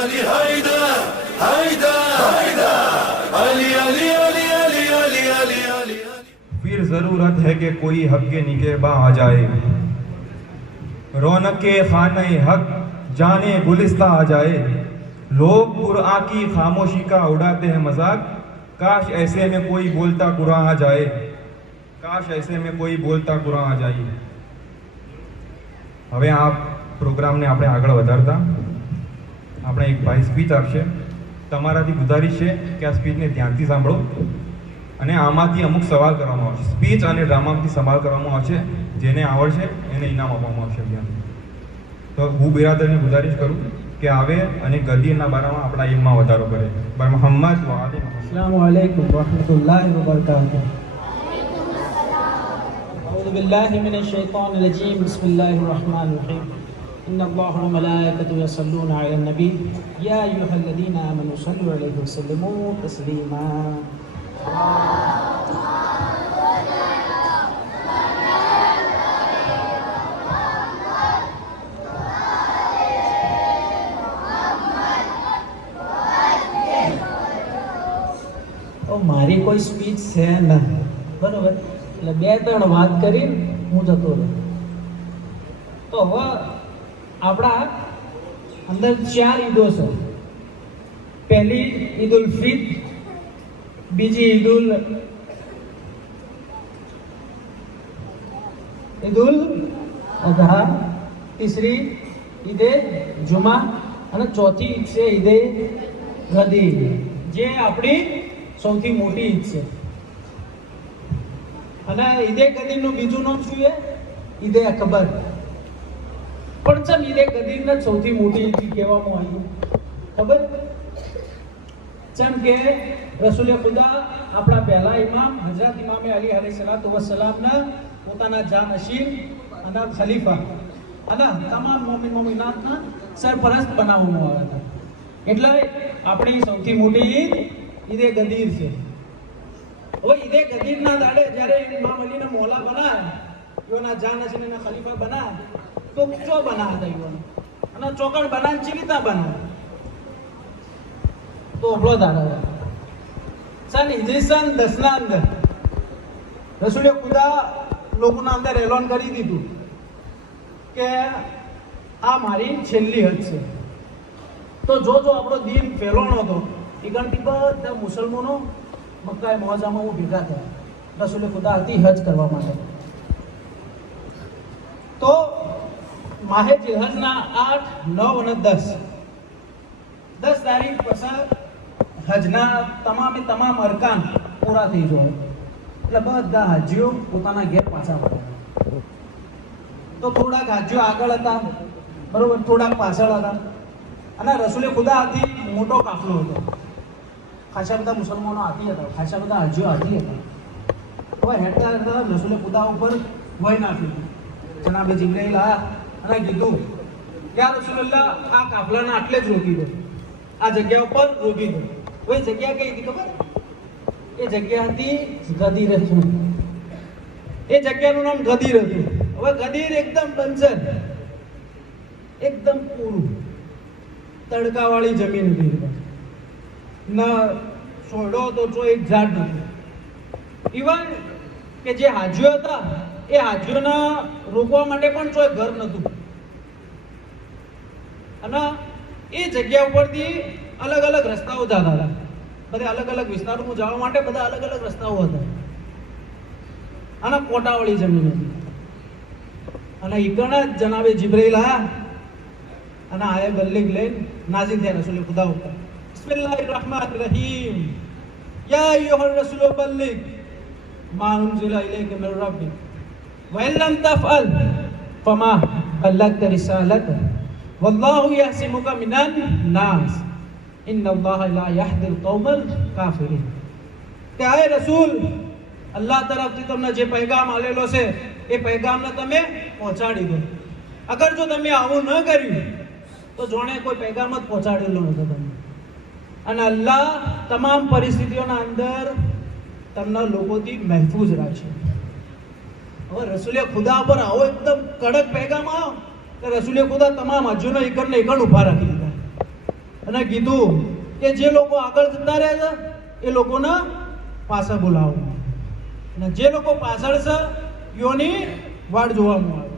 Ali Haydar, Haydar, Haydar, Ali Ali Ali Ali Ali Ali Ali. फिर जरूरत है कि कोई हक के निगहबां आ जाए, रौनक के खाने हक जाने गुलिस्ता आ जाए। लोग कुरान की खामोशी का उड़ाते हैं मजाक, काश ऐसे में कोई बोलता कुरान आ जाए, काश ऐसे में कोई बोलता कुरान आ जाए। હવે આ પ્રોગ્રામને આપણે આગળ વધારતા આપણે એક ભાઈ સ્પીચ આપશે, તમારાથી ગુજારિશ છે કે આ સ્પીચને ધ્યાનથી સાંભળો અને આમાંથી અમુક સવાલ કરવામાં આવશે। સ્પીચ અને ડ્રામામાંથી સવાલ કરવામાં આવશે, જેને આવડશે એને ઇનામ આપવામાં આવશે ધ્યાનથી। તો હું બિરાદરને ગુજારિશ કરું કે આવે અને ગદીરના બારામાં આપણા ઇલ્મમાં વધારો કરે। ભાઈ મોહમ્મદ વાલે अस्सलामु अलैकुम रहमतुल्लाहि व बरकातुहू। अऊज़ु बिल्लाहि मिनश शैतानिर रजीम। बिस्मिल्लाहिर रहमानिर रहीम। इन्नल्लाह व मलाइकतहु यसल्लूना अलन नबी या अय्युहल्लज़ीना आमनू सल्लु अलैहि व सल्लिमू तस्लीमा। મારી કોઈ સ્પીચ છે ના, બરોબર, એટલે બે ત્રણ વાત કરીને હું જતો રહ્યો। તો હવે આપણા અંદર 4 ઈદો છે। પહેલી ઈદ ઉલ ફિત્ર, બીજી ઈદ ઉલ અઝહા, तीसरी ઈદે જુમા અને ચોથી ઈદ છે ઈદે ગદીર, જે આપણી સૌથી મોટી ઈદ છે। અને ઈદે ગદીરનું બીજું નામ શું છે? ઈદે અકબર। પણ ચમ ઈદે ગદીરને સૌથી મોટી ઈદ કહેવામાં આવ્યું ખબર? ચમ કે રસૂલે ખુદા આપણા પહેલા ઇમામ હઝરત ઇમામે અલી અલૈહિસ્સલાતુ વસ્સલામને પોતાના જાનશીન અને ખલીફા અને તમામ મોમિન મોમિનાતના સરપરસ્ત બનાવવામાં આવ્યા હતા। એટલે આપણી સૌથી મોટી ઈદ ઈદે ગદીર છે। હવે ઈદે ગદીરના દાડે જ્યારે ઇમામ અલીને મૌલા બનાયા, યોના જાનશીન અને ખલીફા બનાયા, તો ચો બનાયા હતા યોના અને ચોકડ બનાવીને ચીવીતા બનાયા તો ઓબળો દાડો સન હિજરી સન 10 ના અંદર રસૂલે ખુદા લોકોના અંદર એલાન કરી દીધું કે આ મારી છેલ્લી હજ છે। તો જો આપણો દીન ફેલાણો હતો એ ગણતી બધા મુસલમાનો મક્કા મોજામાં ભેગા થયા રસૂલે ખુદા હતી હજ કરવા માટે। તો માહે જિલહજના 8, 9 અને 10 તારીખ પછી હજના તમામ અરકાન પૂરા થઈ જાય એટલે બધા હાજીઓ પોતાના ઘેર પાછા વળ્યા। તો થોડાક હાજીઓ આગળ હતા, બરોબર, થોડાક પાછળ હતા અને રસૂલે ખુદાથી મોટો કાફલો હતો। ખાસા બધા મુસલમાનો હાથી હતા, ખાસા બધા હાજીઓ હાથી હતા। હવે હેઠતા હેઠતા રસૂલે ખુદા ઉપર વહી નાખ્યું। જનાબે જિબ્રાઈલ આયા અને કીધું કે યા રસૂલલ્લાહ, આ કાફલાને આટલે જ રોકી દો, આ જગ્યા ઉપર રોકી દો। કોઈ જગ્યા કઈ હતી ખબર? એ જગ્યા હતી ગદીર હતું। એ જગ્યાનું નામ ગદીર હતું। હવે ગદીર એકદમ બંજર, એકદમ પૂરું, તડકાવાળી જમીન હતી, ના છોડો તો જો એક ઝાડ નથી। ઇવન કે જે હાજીઓ હતા એ હાજીઓને રોકવા માટે પણ કોઈ ઘર નહોતું અને એ જગ્યા ઉપરથી અલગ અલગ રસ્તાઓ જતા હતા। બધા અલગ અલગ વિસ્તારોમાં જવા માટે બધા અલગ અલગ રસ્તાઓ હતા અને કોટાવાળી જમીન હતી। અને ઈકણા જનાબે જિબ્રાઈલ આયા અને આયે બલ્લિગ લઈને નાઝિલ થયા રસૂલ ખુદા ઉપર। બિસ્મિલ્લાહિર रहमानिर रहीम। या अय्युहर रसूल बल्लिग मा उनज़िला इलैका मिन रब्बिक व इन लम तफ़अल फमा बल्लगत रिसालतह वल्लाहु यहसिमुका मिनन नास इन्नल्लाह ला यहदिल कौमल काफिरीन। કે આય રસૂલ, અલ્લાહ તરફથી તમને જે પૈગામ આલેલો છે એ પૈગામને તમે પહોંચાડી દો। અગર જો તમે આવું ન કર્યું તો જોણે કોઈ પૈગામ જ પહોંચાડેલો નતો તમને। અને અલ્લાહ તમામ પરિસ્થિતિઓના અંદર તમને લોકોથી મહેફૂઝ રાખશે। હવે રસૂલે ખુદા પર આવો એકદમ કડક પૈગામ આવ્યો કે રસૂલે ખુદા તમામ હાજીઓને એકડને એકડ ઊભા રાખી દીધા। અને કીધું કે જે લોકો આગળ જતા રહે છે એ લોકોને પાછળ બોલાવો, અને જે લોકો પાછળ છે યોની વાડ જોવામાં આવે.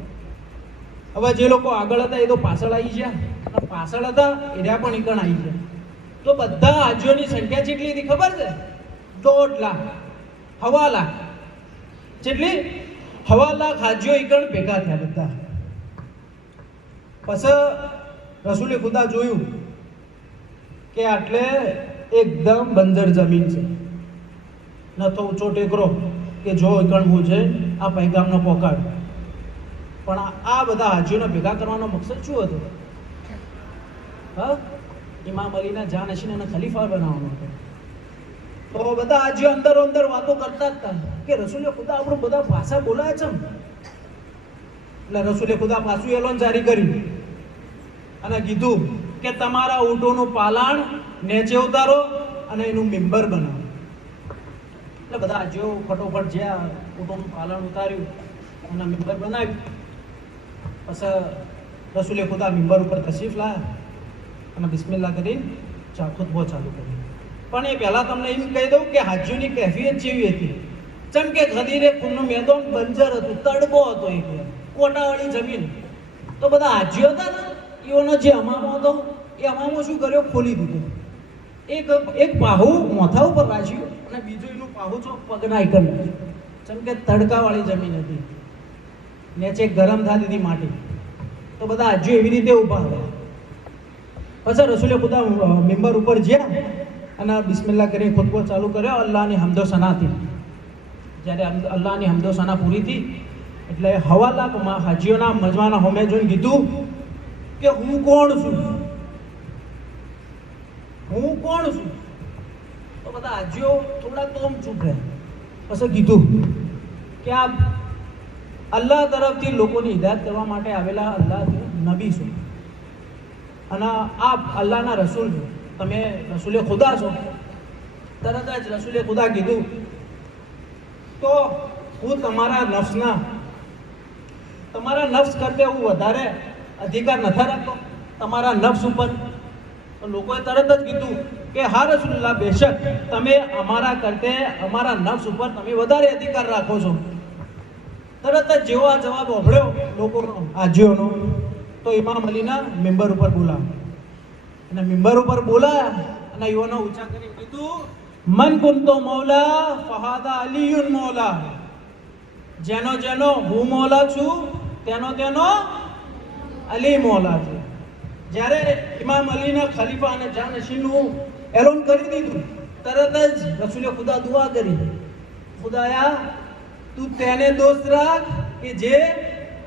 હવે જે લોકો આગળ હતા એ તો પાછળ આવી ગયા, અને પાછળ હતા એના પણ એકણ આવી ગયા. તો બધા હાજીઓની સંખ્યા કેટલી હતી ખબર છે? 1.5 લાખ, 1.25 લાખ. જેટલી 1.25 લાખ હાજીઓ એકણ ભેગા થયા બધા. પછી રસૂલે ખુદા જોયું કે આટલે એકદમ બંજર જમીન છે, ન તો ઊંચો ટેકરો કે જો એકણ હું છે આ પૈગામનો પોકાડ. પણ આ બધા હાજીઓને ભેગા કરવાનો મકસદ શું હતો? હા, ઇમામ અલીના જાનશીન અને ખલીફા બનાવવાનો હતો. તો બધા હાજીઓ અંદરો અંદર વાતો કરતા જ હતા કે રસૂલે ખુદા આપણું બધા ભાષા બોલાય છે. એટલે રસૂલે ખુદા પાછું એલોન જારી કર્યું અને કીધું કે તમારા ઊંટોનું પાલણ નીચે ઉતારો અને એનું મેમ્બર બનાવો. એટલે બધા હાજીઓ ફટોફટ જ્યાં ઊંટોનું પાલણ ઉતાર્યું અને મેમ્બર બનાવ્યું. પછી રસૂલે ખુદા મેમ્બર ઉપર તશરીફ લાયા અને બિસ્મિલ્લાહ કરીને ખુતબો ચાલુ કર્યો. પણ એ પહેલાં તમને એમ કહી દઉં કે હાજીઓની કેફિયત જેવી હતી. જેમ કે ગદીરે ખૂનનું મેદાન બંજર હતું, તડકો હતો, એક કોટાવાળી જમીન. તો બધા હાજીઓ હતા ને એઓનો જે અમામો હતો એ અમામો શું કર્યો? ખોલી દીધો. એક પાહુ મોથા ઉપર રાખ્યું અને બીજું એનું પાહુ જો પગના એકર રાખ્યું. જેમ કે તડકાવાળી જમીન હતી, નીચે ગરમ થતી હતી માટી. તો બધા હાજીઓ એવી રીતે ઊભા હતા. પછી રસૂલે ખુદા મેમ્બર ઉપર જ્યાં અને બિસ્મિલ્લાહ કરીને ખુતબો ચાલુ કર્યો અલ્લાહની હમદો સનાથી. જ્યારે અલ્લાહની હમદો સના પૂરી થઈ એટલે 1.25 લાખ હાજીઓના મજમાના હોમે જોઈને કીધું કે હું કોણ છું? હું કોણ છું? તો બધા હાજીઓ થોડા તોમ ચૂપ રહ્યા. પછી કીધું કે આ અલ્લાહ તરફથી લોકોની હિદાયત કરવા માટે આવેલા અલ્લાહ નબી છું, અને આપ અલ્લાહના રસૂલ છો, તમે રસૂલે ખુદા છો. તરત જ રસૂલે ખુદા કીધું તો હું તમારા નફ્સ કરતે હું વધારે અધિકાર નથી રાખતો તમારા નફ્સ ઉપર? તો લોકોએ તરત જ કીધું કે હા રસૂલુલ્લાહ, બેશક તમે અમારા નફ્સ ઉપર તમે વધારે અધિકાર રાખો છો. તરત જ જેવો આ જવાબ સાંભળ્યો લોકોનો, હાજીઓનો, તો ઇમામ અલીના મેમ્બર ઉપર બોલાવ્યા. અને મેમ્બર ઉપર બોલાયા અને યુવાનો ઊંચા કરી કીધું મન કુંતો મૌલા ફહાદા અલીયુન મૌલા. જેનો હું મૌલા છું તેનો અલી મૌલા છે. જ્યારે ઇમામ અલીના ખલીફા અને જાનશીનનું એલોન કરી દીધું તરત જ રસૂલે ખુદા દુઆ કરી, ખુદાયા તું તેને દોસ્ત રાખ કે જે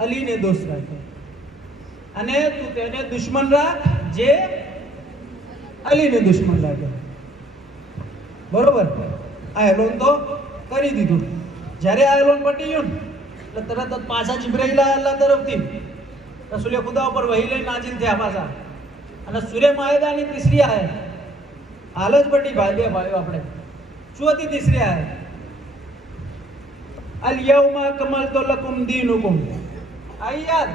અલીને દોસ્ત રાખે, અને તું તેને દુશ્મન રાખ જે અલીને દુશ્મન રાખે. બરોબર? આ એલોન તો કરી દીધું. જ્યારે આ એલોન પટી ગયું એટલે તરત જ પાછા જિબ્રાઈલ અલ્લાહ તરફથી રસૂલે ખુદા ઉપર વહી લઈ નાઝિલ થયા પાછા. અને સૂરે માયદાની તીસરી આયત હાલ જ પટી ભાઈ, બે ભાઈઓ આપણે. શું હતી તીસરી આયત? અલ યૌમા અકમલતુ લકુમ દીનુકુમ. આઈ યાદ?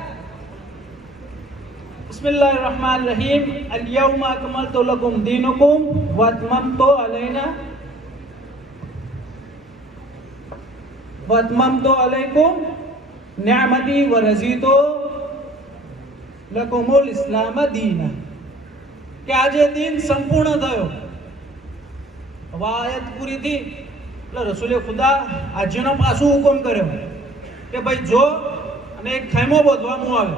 બિસ્મિલ્લાહિર रहमानिर रहीम. अल यौम अकमलतु लकुम दीनुकुम व अतममतु अलैकुम निअमती व रज़ीतु लकुमुल इस्लाम दीना. કે આજે દિન સંપૂર્ણ થયો. હવે આયત પૂરી થઈ એટલે રસૂલે ખુદા હાજીનો પાછું હુકમ કર્યો કે ભાઈ જો અને એક ખૈમો બોધવામાં આવે.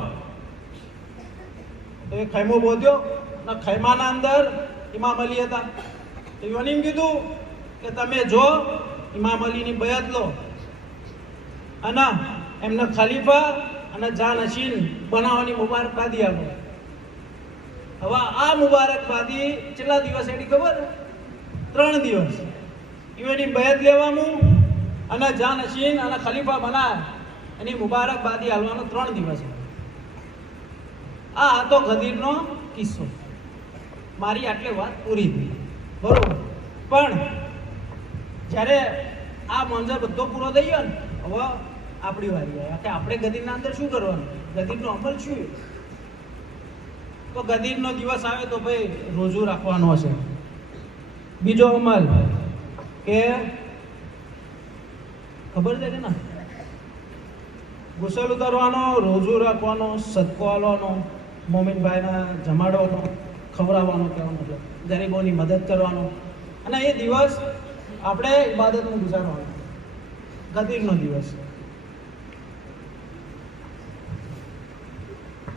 તો એ ખૈમો બોધ્યો અને ખૈમાના અંદર ઇમામ અલી હતા. તો યોનીમ કીધું કે તમે જો ઇમામ અલીની બયાત લો અને એમને ખલીફા અને જાનશીન બનાવવાની મુબારકબાદી આપો. હવે આ મુબારકબાદી કેટલા દિવસ એની ખબર? 3 દિવસ. એની બયાત લેવાનું અને જાનશીન અને ખલીફા બનાવે એની મુબારકબાદી હાલવાનો 3 દિવસ. આ હતો ગદીરનો કિસ્સો. મારી આટલે વાત પૂરી થઈ. બરોબર? પણ જ્યારે આ મંજર બધો પૂરો થઈ ગયો ને હવે આપણી વારી આવી કે આપણે ગદીરના અંદર શું કરવાનું, ગદીરનો અમલ શું. તો ગદીરનો દિવસ આવે તો ભાઈ રોજુ રાખવાનો છે. બીજો અમલ કે ખબર છે કે ના, ગુસલ ઉતારવાનો, રોજુ રાખવાનો, સદકો આલવાનો, મોમીનભાઈને જમાડવાનો, ખવડાવવાનો, કહેવાનો છે ગરીબોની મદદ કરવાનો, અને એ દિવસ આપણે ઇબાદતમાં ગુજારવાનો, ગદીરનો દિવસ.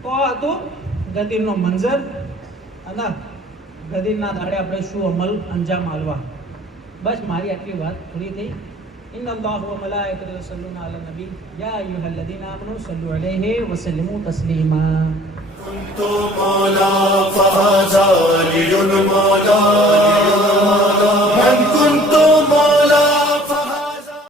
તો આ હતું ગદીરનો મંઝર અને ગદીરના દાડે આપણે શું અમલ અંજામ આલવા. બસ મારી આટલી વાત પૂરી થઈ. إن الله وملائكته يصلون على النبي يا أيها الذين آمنوا صلوا عليه وسلموا تسليما. كنت مولا فهذا علي مولا